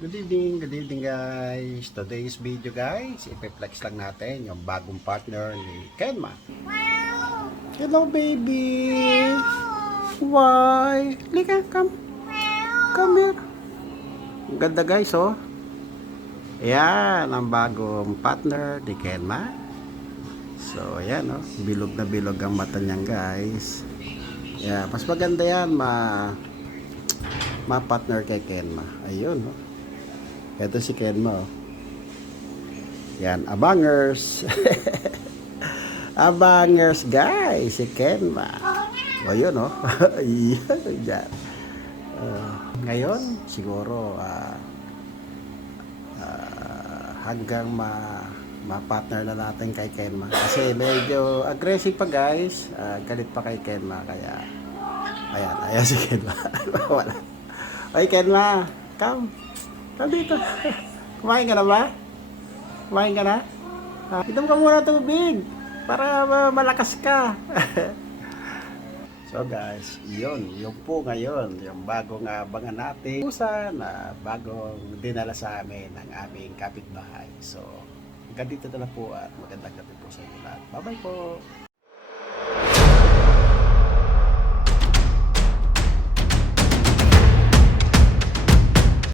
Good evening guys. Today's video guys, ipiplex lang natin yung bagong partner ni Kenma. Hello baby. Why? Lika, come. Come here. Ang ganda guys oh. Ayan, ang bagong partner ni Kenma. So ayan oh, bilog na bilog ang mata niyan guys. Yeah, mas maganda yan ma-partner kay Kenma. Ayun oh. Ito si Kenma oh. Yan, abangers. Abangers guys, si Kenma. O yun oh. Yan. Ngayon siguro hanggang ma-partner na natin kay Kenma. Kasi medyo aggressive pa guys. Galit pa kay Kenma. Kaya ayan si Kenma. Wala. Oy Kenma, come. Come dito. Kumain ka na ba? Kumain ka na? Inom ka muna tubig para malakas ka. So guys, yun po ngayon, yung bagong abangan natin na bagong dinala sa amin ng aming kapitbahay. So, hanggang dito na lang po at magandang gabi po sa inyo lahat. Bye bye po!